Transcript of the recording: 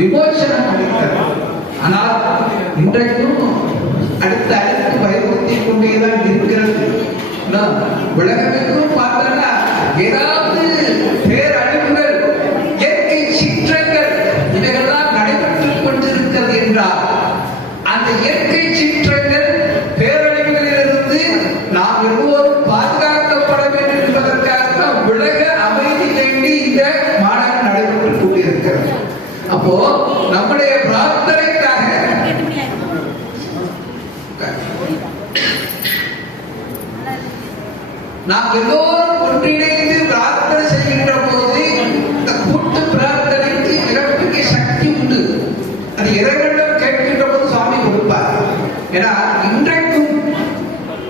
விமோச்சனம் அளித்தது ஆனால் இன்றைக்கும் அடுத்த அடுத்து பயமுறுத்தி கொண்டேதான் இருக்கிறது. உலகமெங்கும் பார்த்தா ஏதாவது பேரழிவுகள் இயற்கை சிற்றங்கள் இவைகள்லாம் நடைபெற்றுக் கொண்டிருக்கிறது என்றால் அந்த இயற்கை சிற்றங்கள் பேரழிவுகளிலிருந்து நாம் எல்லோரும் பாதுகாக்கப்பட வேண்டும் என்பதற்காக உலக அமைதி தேடி இந்த மாநாடு நடைபெற்றுக் கொண்டிருக்கிறது. அப்போ நம்முடைய பிரார்த்தனைக்காக நாம் எல்லோரும் ஒன்றிணைந்து பிரார்த்தனை செய்கின்ற போது இந்த கூட்டு பிரார்த்தனைக்கு இறப்புக்கு சக்தி உண்டு. அது இறைவனிடம் கேட்கின்ற போது சுவாமி கொடுப்பார். ஏன்னா இன்றைக்கும்